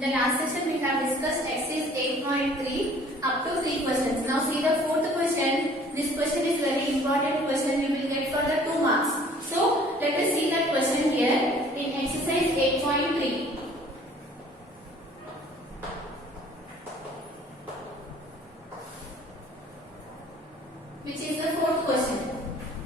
In the last session we have discussed exercise 8.3 up to 3 questions. Now see the fourth question. This question is very important question. You will get for the 2 marks. So let us see that question here in exercise 8.3. Which is the fourth question.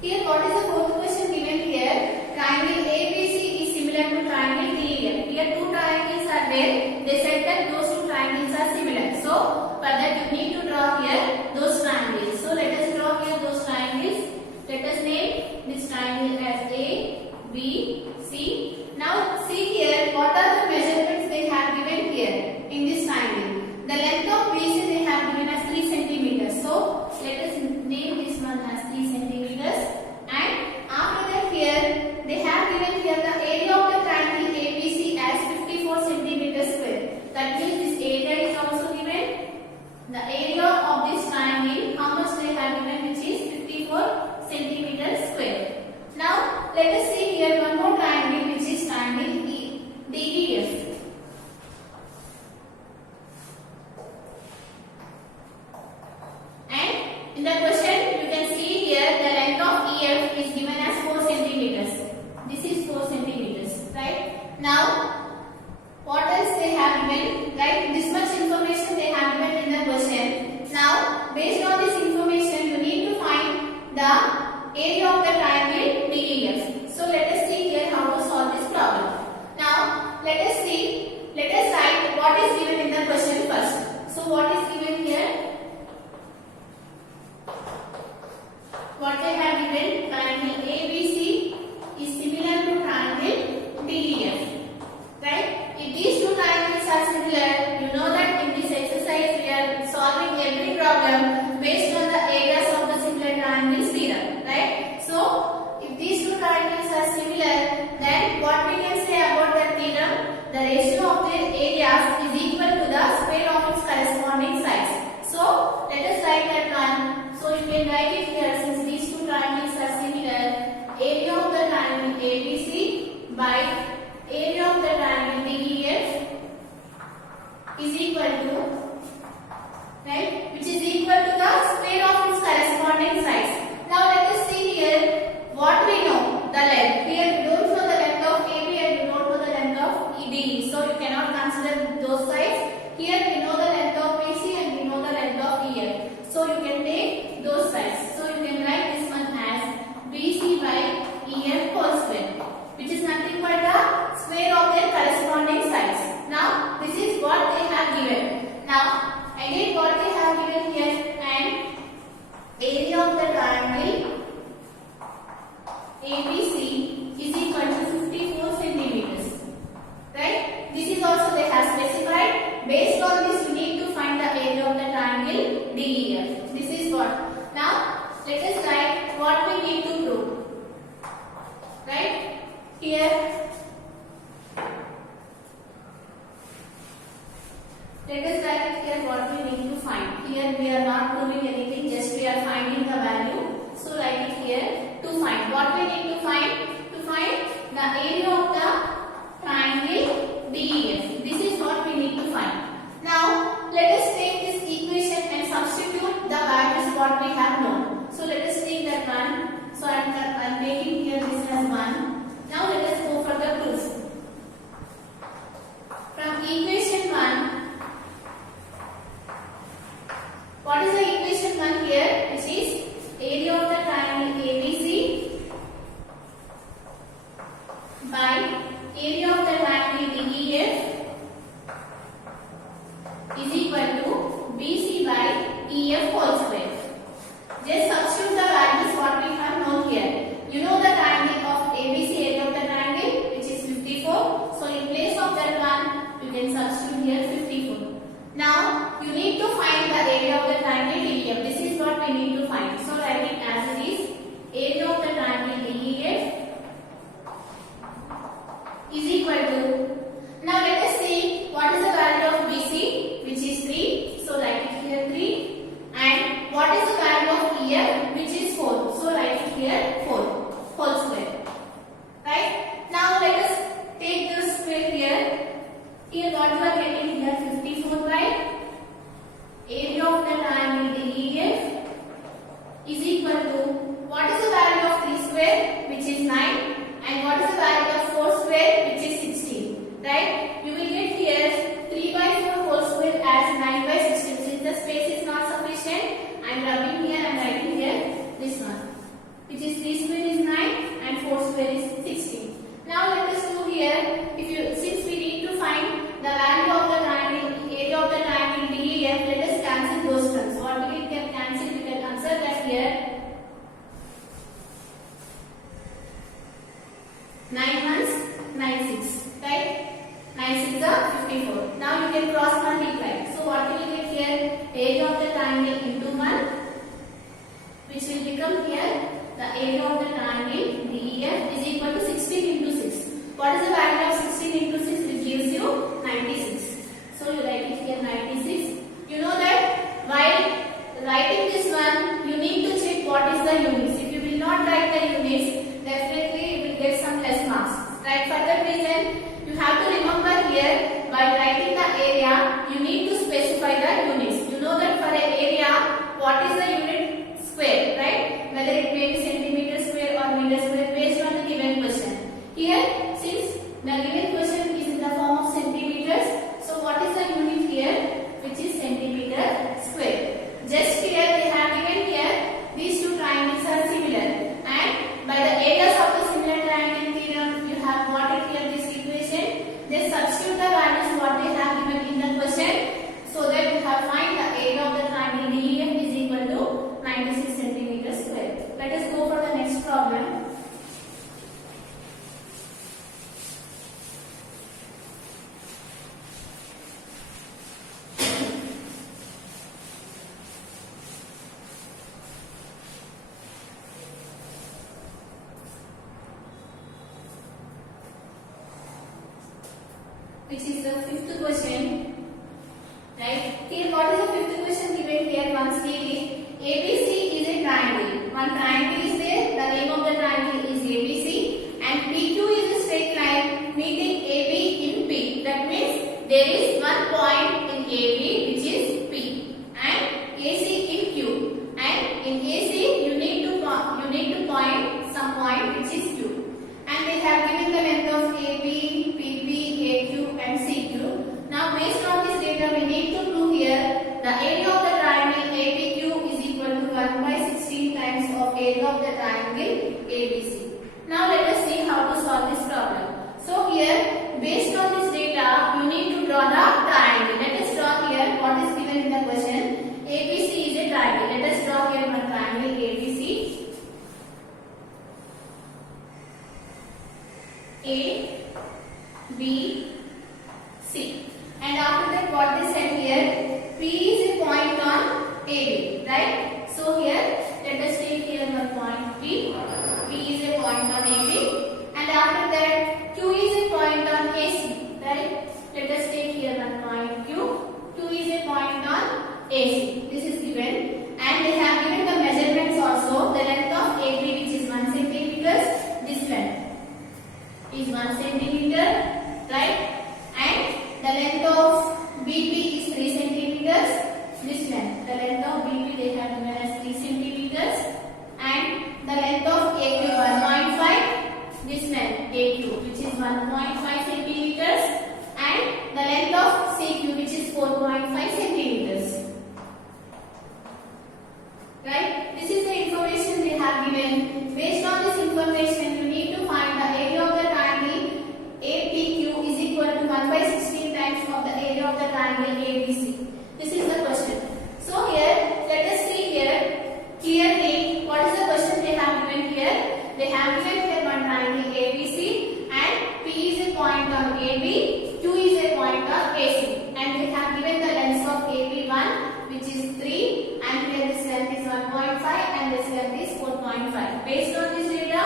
Here what is the fourth question given here? Triangle ABC is similar to triangle DEF. Here two triangles are there. They said that those two triangles are similar. So for that you need to draw here those triangles. So let us draw here those triangles. Let us name this triangle as A, B, C. Now see here what are the measurements they have given here in this triangle. The length of BC they have given as 3 centimeters. So let us name this one as 3 centimeters. And after that here they have given here the area of the triangle ABC as 54 centimeters square. That means this area is also given. The area of this triangle, how much they have given, which is 54 centimeters square. Now let us see here one more triangle, which is triangle DEF. In the question, you can see here the length of EF is given as 4 centimeters. This is 4 centimeters, right? Now, what else they have given? Right? This much information they have given in the question. Now, based on this information, you need to find the area of the triangle DEF. So, let us see here how to solve this problem. Now, let us write what is given in the question first. So, what is given here? What they have given, triangle ABC is similar to triangle DEF, right? If these two triangles are similar, you know that in this exercise we are solving every problem based on the areas of the similar triangles theorem, right? So, if these two triangles are similar, then what we can say about that theorem? The ratio of their areas is equal to the square of its corresponding sides. So, let us write that one. So, you can write it here since these two triangles are similar. Area of the triangle ABC by area of the triangle DEF is equal to, right, which is equal to the square of its corresponding sides. Now, let us see here what we know, the length. Here, you don't know the length of AB and you don't know the length of DE. So, you cannot consider those sides. Here, we know the length of BC and we know the length of EF. So you can take those sides. So you can write this one as BC by EF whole square, which is nothing but the square of their corresponding sides. Now this is what they have given. Now again what they have given here, and area of the triangle ABC is equal to 54 centimeters. Right? This is also they have specified. Based on this, you need to find the area of the triangle DEF. This is what. Now, let us write what we need to prove. Right? Here, let us write it here what we need to find. Here we are not proving anything, just we are finding the value. So, write it here to find. What we need to find? To find the area of the triangle DEF. This is what we need to find. Now, let us take this equation and substitute the values what we have known. So, let us take that one. So, I am making here this as 1. Now, let us go for the proof. From equation 1, what is the equation 1 here? Which is area of the triangle ABC by area of the triangle DEF is equal to BC by EF whole square. Just substitute the values what we have known here. You know the triangle of ABC, area of the triangle, which is 54. So in place of that one, you can substitute here 54. Now you need to find the area of the triangle DEF. This is what we need to find. So write it as it is. Area of the triangle DEF is equal to. Now let us see what is the value of BC, which is 3. So write it here 3. And what is the value of EF, which is 4. So write it here 4 whole square. Right? Now let us take the square here. Here what you are getting is a 54. Now you can cross multiply. So what will you get here? Area of the triangle into 1, which will become here the area of the triangle DEF is equal to 16 into 6. What is the value of 16 into 6? It gives you 96. So you write it here 96. You know that while writing this one, you need to check what is the units. If you will not write the units, definitely you will get some less marks. Right? For that reason, you have to remember here, while writing the area, you need to specify the units. You know that for an area, what is the unit square, right? Whether it may be centimeter square or meter square based on the given question. Here, since the given question is in the form of centimeters, so what is the unit here? Which is centimeter square. Just here they have given here, these two triangles are similar, and by the areas of the similar triangle theorem, you have got it here this equation. They substitute the values what they have given in the question, so that you have find the area of the triangle DEF is equal to 96 centimeters square. Let us go for the next problem. Which is the fifth question, right? Here, what is the fifth question given here? Once again, ABC is a triangle. One triangle is there. The name of the triangle is ABC, and PQ is a straight line meeting AB in P. That means there is one point in AB which is P, and AC in Q. And in AC, you need to point some point which is Q. And they have given the length of AB, PP, AQ and CQ. Now based on this data, we need to prove here the area of the triangle APQ is equal to 1 by 16 times of area of the triangle ABC. Now let us see how to solve this problem. So here, based on this data, you need to draw the triangle. Let us draw here what is given in the question. ABC is a triangle. Let us draw here one triangle ABC. A, B, C. And after that, what they said here, P is a point on AB, right? So here, let us take here one point P. P is a point on AB. And after that, Q is a point on AC, right? Let us take here one point Q. Q is a point on AC. This is given. And they have given the measurements also. The length of AB, which is 1 centimeters. This length is 1 centimeter, right? And the length of BP is 3 centimeters. This length, the length of BP they have given as 3 centimeters, and the length of AQ 1.5. This length AQ, which is 1.5 centimeters, and the length of CQ, which is 4.5 centimeters. Right? This is the information they have given. Based on this information, you need to find the area of the triangle APQ is equal to 1 by 16 times of the area of the triangle ABC. This is the question. So here, let us see here clearly what is the question they have given here. They have given here one triangle ABC, and P is a point on AB, Q is a point on AC, and they have given the lengths of AB1, which is 3, and here this length is 1.5 and this length is 4.5. Based on this data,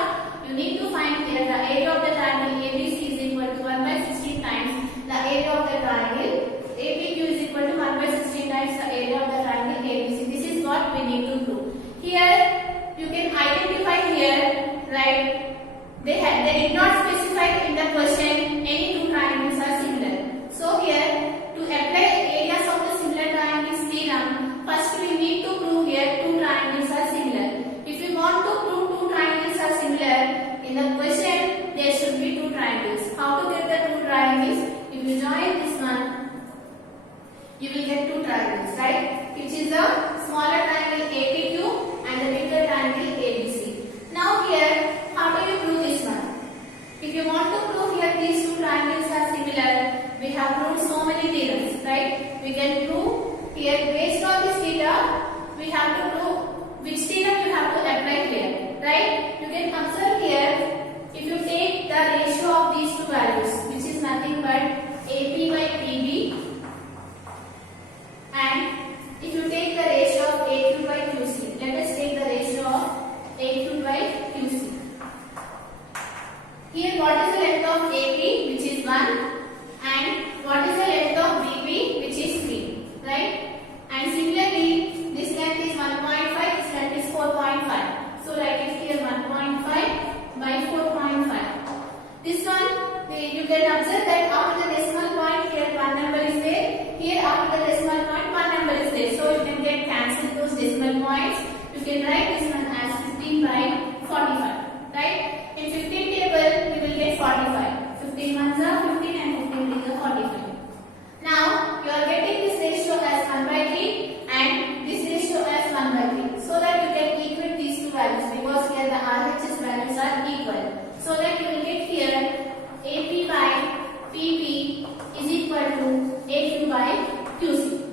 you need to find here the area of the triangle ABC is equal to 1 by 16 times the area of the triangle APQ is equal to 1 by 16 times the area of the triangle ABC. This is what we need to prove. Here you can identify here, right? They did not specify in the question any two triangles are similar. So here, to apply areas of the similar triangles theorem, first we need to prove here two triangles are similar. If you want to prove two triangles are similar, in the question there should be two triangles. How to get the two triangles? If you join this one, you will get two triangles, right? Which is the smaller triangle APQ and the bigger triangle ABC. Now here, how do you prove this one? If you want to prove here these two triangles are similar, we have proved so many theorems, right? We can prove here based on this data, we have to prove which theorem you have to apply here, right? You can observe here, if you take the ratio of these two values, which is nothing but AP can write this one as 15 by 45. Right? In 15 table, you will get 45. 15 ones are 15 and 15 threes are 45. Now, you are getting this ratio as 1 by 3 and this ratio as 1 by 3. So that you can equate these two values because here the RHS values are equal. So that you will get here AP by PP is equal to AQ by QC.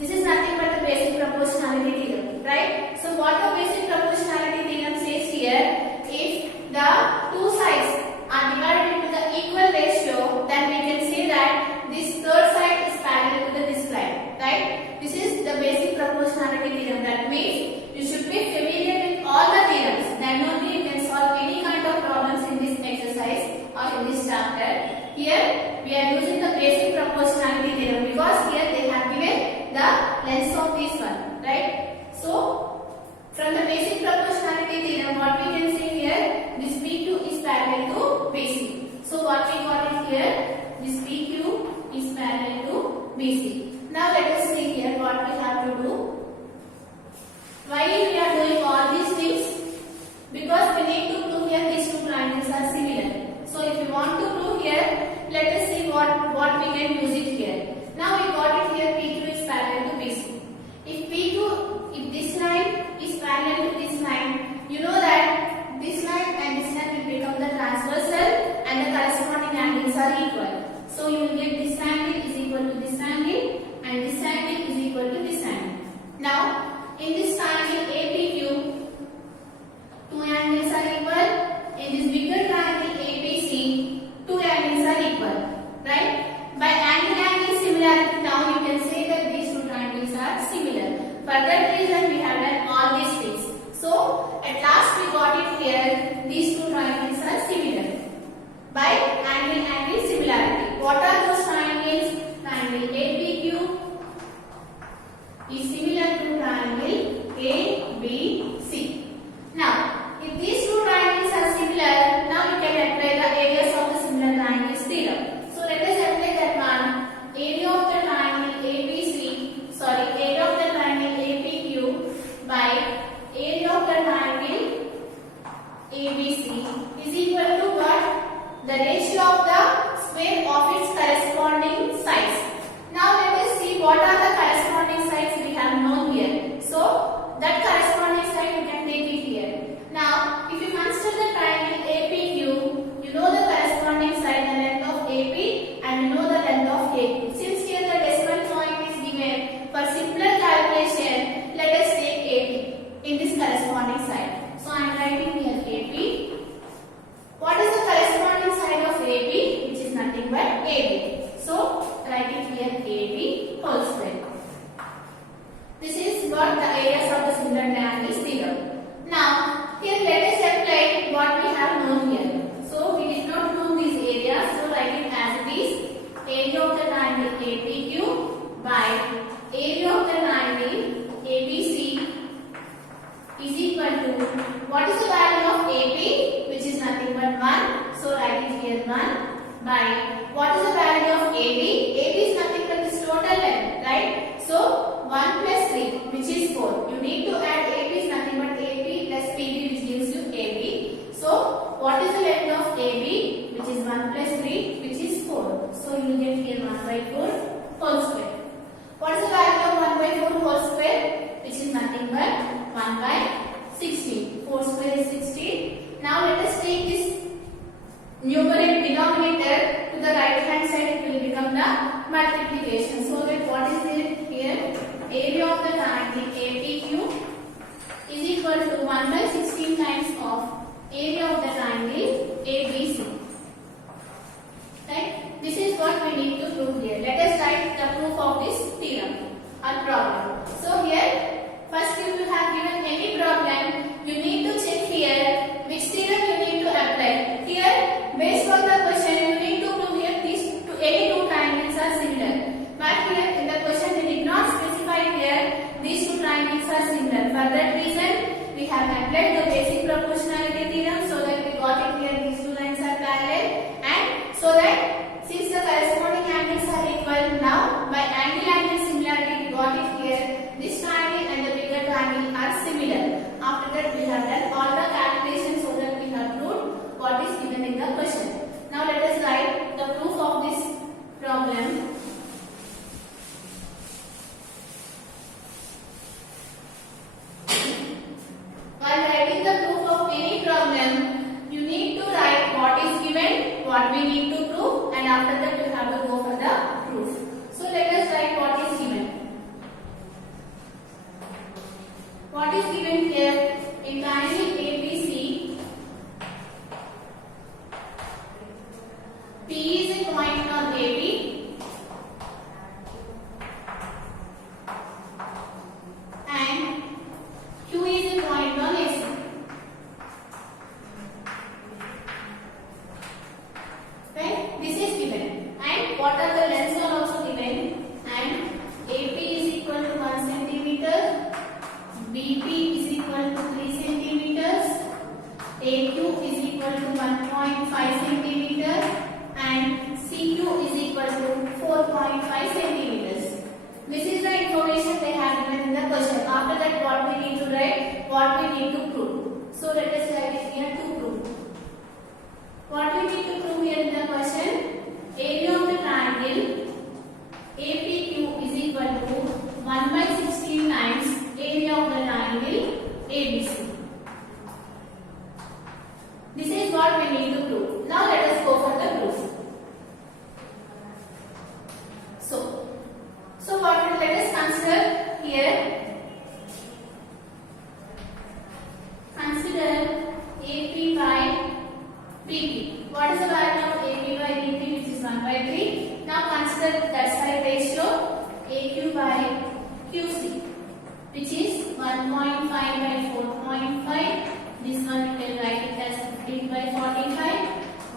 This is nothing but the basic proportionality theorem, right? So what the basic proportionality theorem says here, if the two sides are divided into the equal ratio, then we can say that this third side is parallel to this line, right? This is the basic proportionality theorem. That means you should be familiar with all the theorems. Then only you can solve any kind of problems in this exercise or in this chapter. Here we are using the basic proportionality theorem because here they have given the length of this one, right? So from the basic proportionality theorem, what we can say here, this PQ is parallel to BC. So what we got it here, this PQ is parallel to BC. Now let us see here what we have to do. Why we are doing all these things? Because we need to prove here these two triangles are similar. So if you want to prove here, let us see what we can use it here. Now we got it here, PQ is parallel to BC. If this line is parallel to this line, you know that this line and this line will become the transversal and the corresponding angles are equal. So you will get this angle is equal to this angle and this angle is equal to this angle. Now in this triangle APQ, two angles are equal. In this bigger triangle ABC, two angles are equal, right? By angle similarity, now you can say that these two triangles are similar. For that reason, we have done all these things. So at last we got it here. These two triangles are similar by angle similarity. What are those triangles? Triangle APQ is similar to triangle ABC. Now, if these two triangles are similar, now you can apply the areas of the similar triangles theorem. So let us apply that one. Area of the triangle area of the triangle APQ by area of the triangle ABC is equal to what? The ratio of the square of its corresponding sides. Now let us see what are the corresponding sides we have known here. So that corresponding side you can take it here. Now if you consider the triangle APQ, you know the corresponding side, the length of AP and you know the length of AP. Since here the decimal point is given, for simpler calculation, let us take AP in this corresponding side. So I am writing here AP. What is the corresponding side of AB? Which is nothing but AB. So writing here AB whole square. This is what the areas of the similar triangles theorem. Now here let us apply what we have known here. So we did not know these areas, so write it as it is. Area of the triangle APQ by area of the triangle ABC is equal to, what is the value of AP, which is nothing but 1. So write it here 1 by, what is the value of AB? AB is nothing but this total length, right? So 1 plus 3, which is 4. You need to add AP is nothing but AP plus PB, which gives you AB. So what is the length of AB, which is 1 plus 3, which is 4. So you will get here 1 by 4 whole square. What is the value of 1 by 4 whole square? Which is nothing but 1 by 16. 4 square is 16. Now let us take this denominator to the right hand side. It will become the multiplication. So that what is there here? Area of the triangle APQ is equal to 1 by 16 times of area of the triangle ABC. Right? This is what we need to prove here. Let us write the proof of this theorem or problem. So here, first if you have given any problem, you need to check here which theorem you need to apply. Here, based on the question, you need to prove here these any two triangles are similar. But here in the question we did not specify here these two triangles are similar. For that reason, we have applied the basic proportionality theorem so that we got it here these two lines are need to prove, and after that you have to go for the proof. So let us write what is given. What is given here? In triangle ABC, P is a point on AB and Q is a point on AC. Right? This is given. And what are the lengths are also given. And AP is equal to 1 centimeter, BP is equal to 3 centimeters, AQ is equal to 1.5 centimeter, and CQ is equal to 4.5 centimeters. This is the information they have given in the question. After that, what we need to write, what we need to prove. So let us write it here to prove. What we need to prove here in the question, area of the triangle APQ is equal to 1 by 16 times area of the triangle ABC. This is what we need to prove. Now let us go for the proof. So what let us consider here? Consider AP by BP. What is the value of AP by BP, which is 1 by 3? Now consider that side ratio AQ by QC, which is 1.5 by 4.5. This one you can write it as 15 by 45,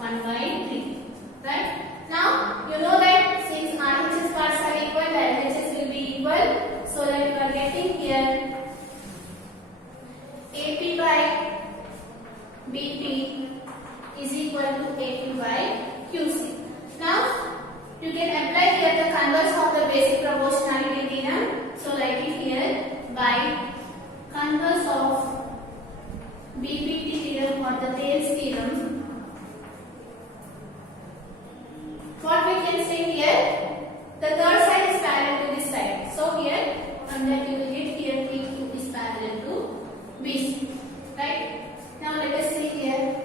1 by 3. Right? Now you know that since RHS parts are equal, the LHS will be equal. So that you are getting here AP by BP is equal to AP by QC. Now you can apply here the converse of the basic proportionality theorem. So write it here by converse of BPT theorem or the Thales theorem. What we can say here, the third side is parallel to this side. So here from that you will get here PQ is parallel to BC. Right? Now let us see here.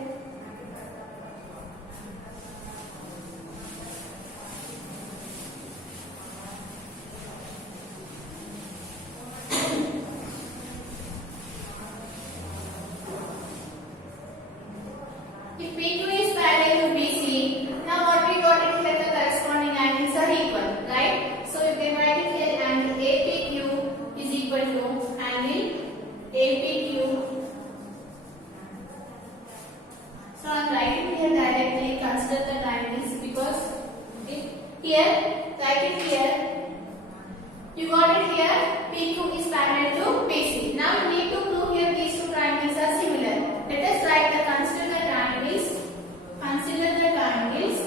If PQ is parallel to BC, now what we got it here, the corresponding angles are equal, right? So you can write it here, angle APQ is equal to angle APQ. So I am writing here directly, consider the triangles, because here, write it here, you got it here, PQ is parallel to BC. Now you need to prove here these two triangles are similar. Let us write the consider the triangles. Consider the triangles.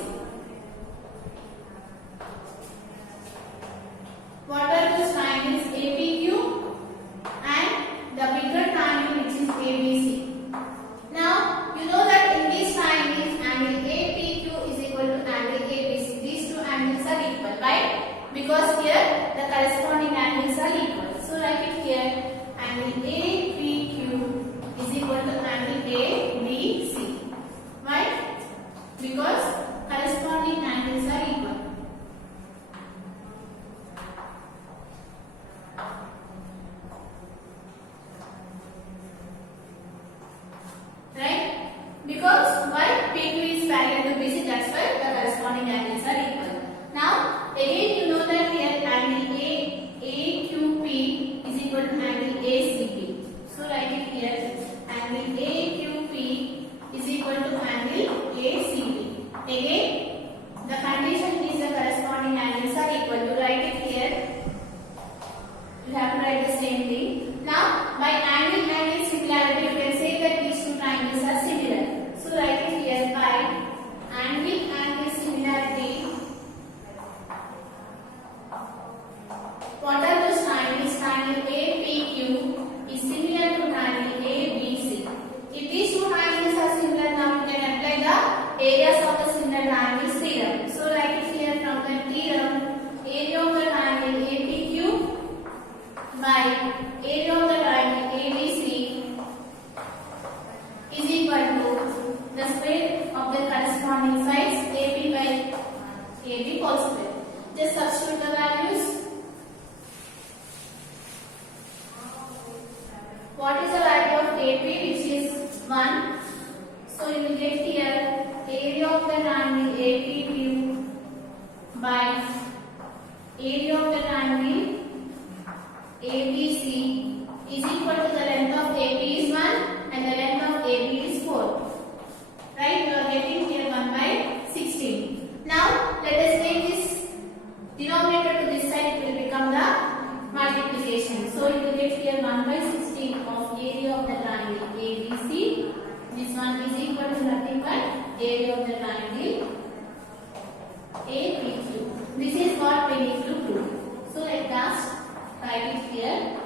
What are those triangles? APQ and the bigger triangle, which is ABC. Now you know that in these triangles, angle APQ is equal to angle ABC. These two angles are equal, right? Because here the corresponding angles are equal. So write it here, angle APQ is equal to angle ABC. Why? Because corresponding angles are equal. Right? Because why? PQ is parallel to BC, that's why the corresponding angles are equal. Now, again you know that here angle AQP is equal to angle ACP. So write it here, angle AQP is equal to angle ACP. Again, the condition is the corresponding angles are equal. To write it here, you have to write the same thing. Now, by angle similarity, you can say that these two triangles are similar. So write it here by angle similarity. What are those triangles? Triangle APQ is similar to triangle ABC. If these two triangles are similar, now you can apply the areas of the similar triangles theorem. So write it here from the theorem, area of the triangle APQ by area of the triangle ABC is equal to equal to nothing but area of the triangle APQ. This is what we need to prove. So let us write it here.